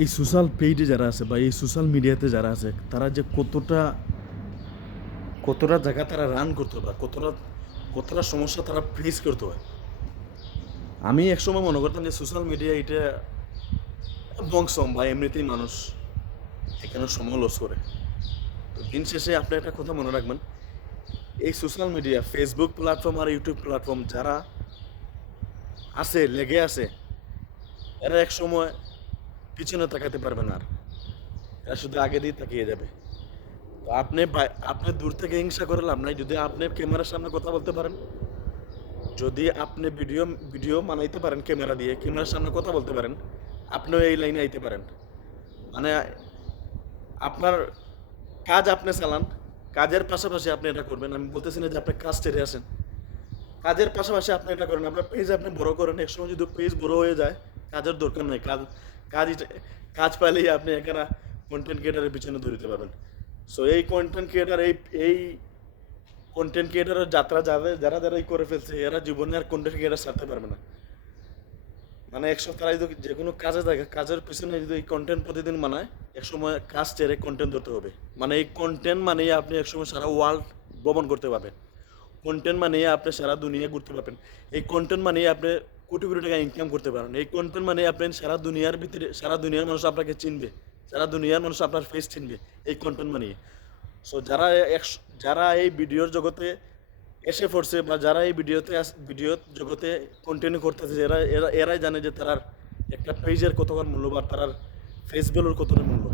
এই সোশ্যাল পেজে যারা আছে বা এই সোশ্যাল মিডিয়াতে যারা আছে তারা যে কতটা কতটা জায়গা তারা রান করতে হয় বা কতটা কতটা সমস্যা তারা ফেস করতে হয়। আমি একসময় মনে করতাম যে সোশ্যাল মিডিয়া এটা বংশম বা এমনিতেই মানুষ এখানে সময় লস করে। তো দিন শেষে আপনি একটা কথা মনে রাখবেন, এই সোশ্যাল মিডিয়া ফেসবুক প্ল্যাটফর্ম আর ইউটিউব প্ল্যাটফর্ম যারা আছে লেগে আছে এরা এক সময় পিছনে তাকাতে পারবে না আর, এরা শুধু আগে দিয়ে তাকিয়ে যাবে। তো আপনি দূর থেকে হিংসা করে লাভ নাই, যদি আপনি ক্যামেরার সামনে কথা বলতে পারেন, যদি আপনি ভিডিও ভিডিও বানাইতে পারেন ক্যামেরা দিয়ে, ক্যামেরার সামনে কথা বলতে পারেন, আপনিও এই লাইনে আইতে পারেন। মানে আপনার কাজ আপনি চালান, কাজের পাশাপাশি আপনি এটা করবেন। আমি বলতেছি না যে আপনি কাজ ছেড়ে আসেন, কাজের পাশাপাশি আপনি এটা করেন, আপনার পেজ আপনি বড় করেন। একসময় যদি পেজ বড় হয়ে যায় কাজের দরকার নেই, কাজ কাজ পাইলেই আপনি এখানে কন্টেন্ট ক্রিয়েটারের পিছনে দৌড়িতে পারবেন। সো এই কন্টেন্ট ক্রিয়েটার এই কন্টেন্ট ক্রিয়েটারের যাত্রা যাদের যারা যারা করে ফেলছে এরা জীবনে আর কন্টেন্ট ক্রিয়েটার ছাড়তে পারবে না। মানে একশো তারা যদি যে কোনো কাজে থাকে কাজের পিছনে যদি এই কন্টেন্ট প্রতিদিন বানায় একসময় কাজ ছেড়ে কন্টেন্ট ধরতে হবে। মানে এই কন্টেন্ট মানেই আপনি একসময় সারা ওয়ার্ল্ড ভ্রমণ করতে পারবেন, কন্টেন্ট মানেই আপনি সারা দুনিয়া ঘুরতে পারবেন, এই কন্টেন্ট মানেই আপনি কোটি কোটি টাকা ইনকাম করতে পারেন, এই কন্টেন্ট মানে আপনি সারা দুনিয়ার ভিতরে সারা দুনিয়ার মানুষ আপনাকে চিনবে, সারা দুনিয়ার মানুষ আপনার ফেস চিনবে এই কন্টেন্ট মানিয়ে। সো যারা এই ভিডিওর জগতে এসে পড়ছে বা যারা এই ভিডিও জগতে কন্টিনিউ করতেছে এরাই জানে যে তার একটা পেজের কতক্ষণ মূল্য বা তার ফেস ভ্যালুর কতটা মূল্য।